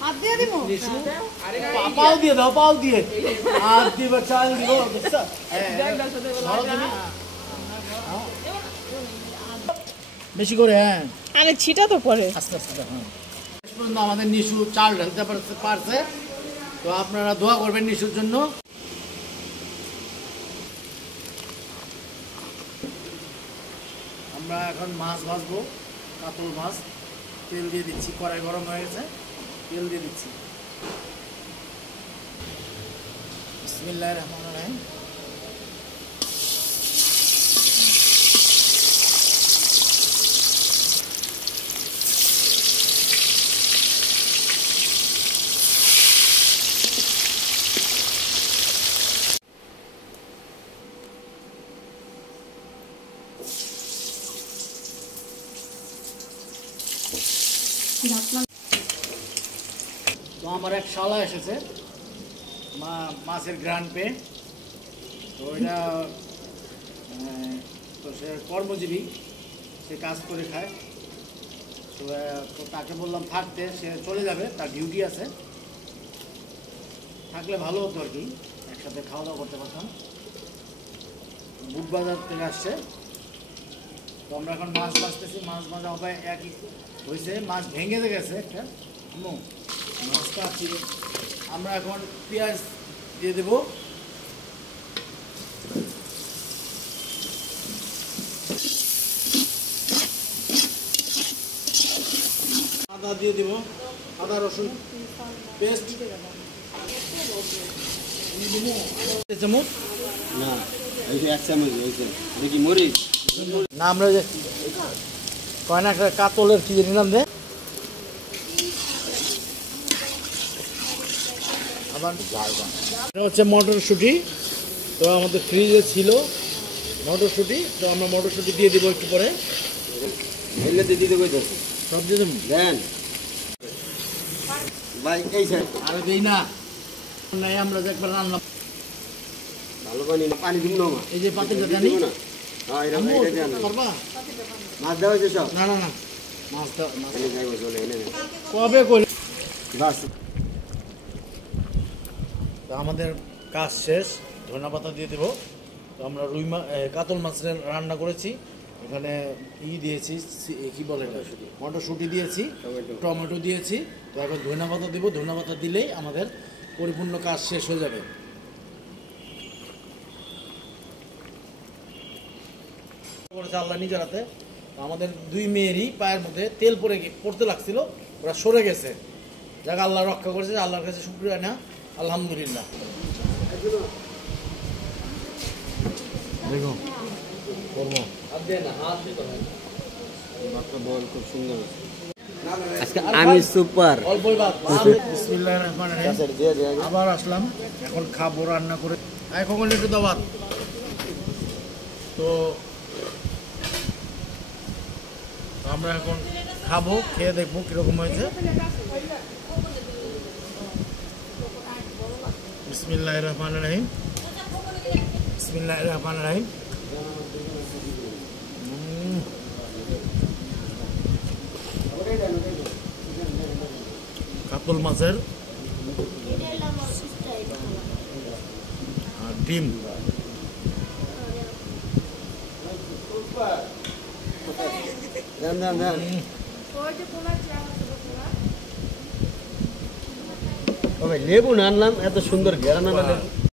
হাত দিয়ে দিব নিশু পাও দিয়ে দাও পাও দিয়ে হাত দিব চাল দিব বেশি করে হ্যাঁ আরে ছিটা তো পরে আস্তে আস্তে হ্যাঁ পর্যন্ত আমাদের নিশু চাল ঢালতে পারছে তো আপনারা দোয়া করবেন নিশুর জন্য আমরা এখন মাছ ভাজবো কাতল মাছ তেল দিয়ে দিচ্ছি কড়াই গরম হয়ে গেছে তেল দিয়ে দিচ্ছি বিসমিল্লাহির রহমানির রহিম তো আমার এক শালা এসেছে মাছের গ্রান পেয়ে তো এটা তো সে কর্মজীবী সে কাজ করে খায় তো তাকে বললাম থাকতে সে চলে যাবে তার ডিউটি আছে থাকলে ভালো হতো আর কি একসাথে খাওয়া দাওয়া করতে পারতাম বুক বাজার থেকে আসছে তো আমরা এখন মাছ ভাজতেছি মাছ ভাজা হবে একই হয়েছে মাছ ভেঙে গেছে একটা মাছটা আমরা এখন পেঁয়াজ দিয়ে দেব আদা দিয়ে দেব আদা রসুন পেস্ট চামচ না এই যে এক চামচ হয়েছে দেখি মরিচ না আমরা যে কয় না একটা কাতলের কি নিলাম দে আবার এটা হচ্ছে মটরশুঁটি তো আমাদের ফ্রিজে ছিল মটরশুঁটি তো আমরা মটরশুঁটি দিয়ে দেবো একটু পরে হেলতে দিতে কই তো সব দিয়ে দেবো দেন ভাই এই স্যার আর দিই না নাই আমরা যে একবার রান্নাম ভালো পানি না পানি দিব না এই যে পাতিলটা জানি না হ্যাঁ এটা দেন পারবা মাছ দেওয়া হয়েছে সব না না না মাছটা পানি খাইবো চলে এনে কবে কই বাস তো আমাদের কাজ শেষ ধনেপাতা দিয়ে দেবো তো আমরা কাতল মাছের রান্না করেছি এখানে দিয়েছি কি বলে মটরশুঁটি দিয়েছি টমেটো দিয়েছি তো এখন ধনেপাতা দেবো ধনেপাতা দিলেই আমাদের পরিপূর্ণ কাজ শেষ হয়ে যাবে করেছে আল্লাহ নিজের হাতে আমাদের দুই মেয়েরই পায়ের মধ্যে তেল পড়তে লাগছিল ওরা সরে গেছে যাকে আল্লাহ রক্ষা করেছে আল্লাহর কাছে শুকরিয়া না আলহামদুলিল্লাহ দেখো করবো খুব সুন্দর আজকে আমি সুপার অল্পই বাদ বিসমিল্লাহির রহমানির রহিম আবার আসলাম এখন খাবো রান্না করে এখন একটু দাবাত তো আমরা এখন খাবো খেয়ে দেখবো কিরকম হয়েছে বিসমিল্লাহির রহমানির রহিম বিসমিল্লাহির রহমানির রহিম কাতল মাছের আর ডিম লেবু না আনলাম এত সুন্দর ঘেরানো